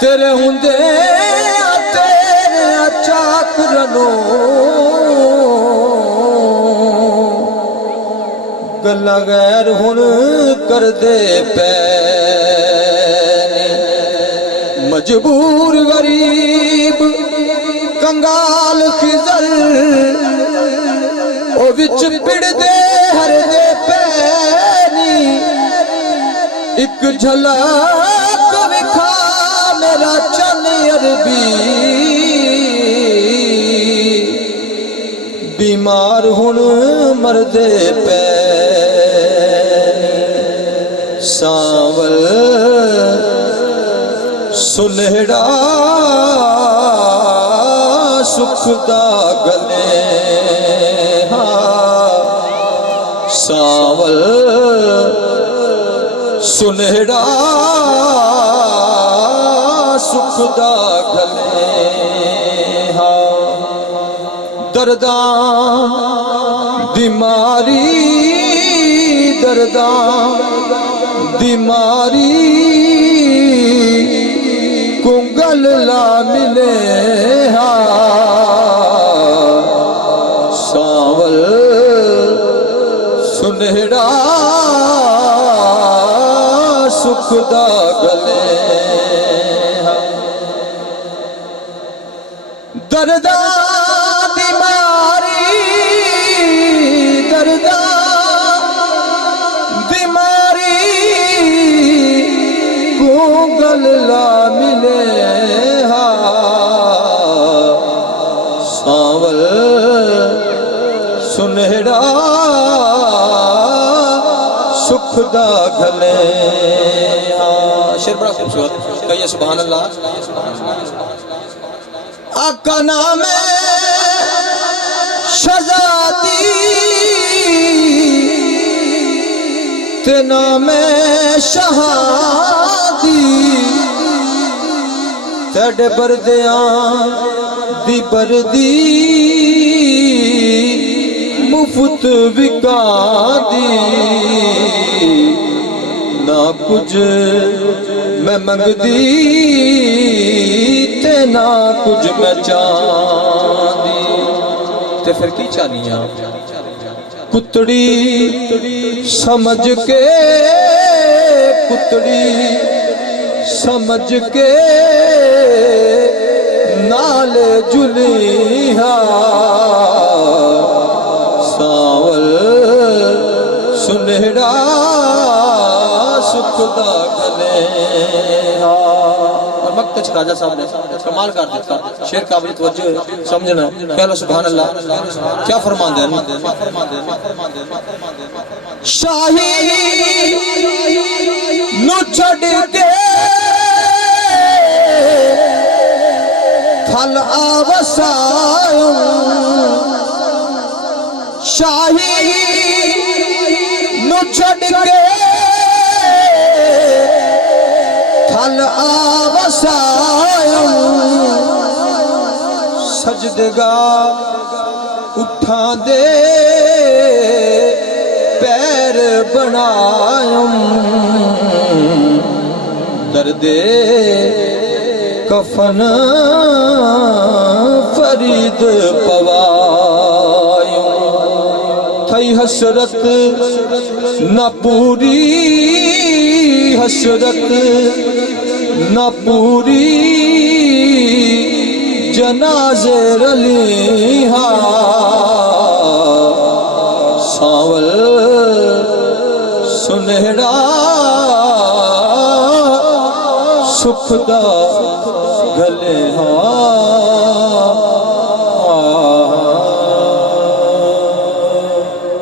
तेरे हुंदे तेरे चाकरनो गल्ला गैर हुन कर दे पे मजबूर गरीब कंगाल खिजर ओ विच पिड़ दे हर दे पैनी एक झलक विखा मेरा चन अरबी बीमार हुन मरदे पे सांवल सुनहरा सुख दा गले सांवल सुनहरा सुख दा गले दर्दा बीमारी दर्दा बीमारी कुंगल ला मिले सांवल सुनहरा सुख दा गले दर्दा बीमारी दर्दा बीमारी कुंगल ला मिले सांवल सुनहरा सुख दा गले शेर बड़ा खूबसूरत कहिए सुभान अल्लाह आका नाम शहजादी ते नाम शहादी तेरे बरदियां दी बरदी मुफ्त विका दी ना कुछ मैं मंगदी ते ना कुछ मैं चाहदी ते फिर की चाहनिया कुतड़ी समझ के कुतड़ी समझ के नाल जुलिया सांवल सुनहरा सुख दा गले और मक्तज राजा साहब ने कमाल कर दिया शेर काबिल तवज्जो समझना कह लो सुभान अल्लाह क्या फरमाते हैं शाही नु छड़ के थल आवसायो शाही नु छड़ के थल आवसायो सजदगा उठा दे पैर बनायो दर्दे कफन फरीद पवायो थई हसरत न पूरी हसरत न पूरी जनाजे रलिहा सांवल सुनहरा सुख दा गले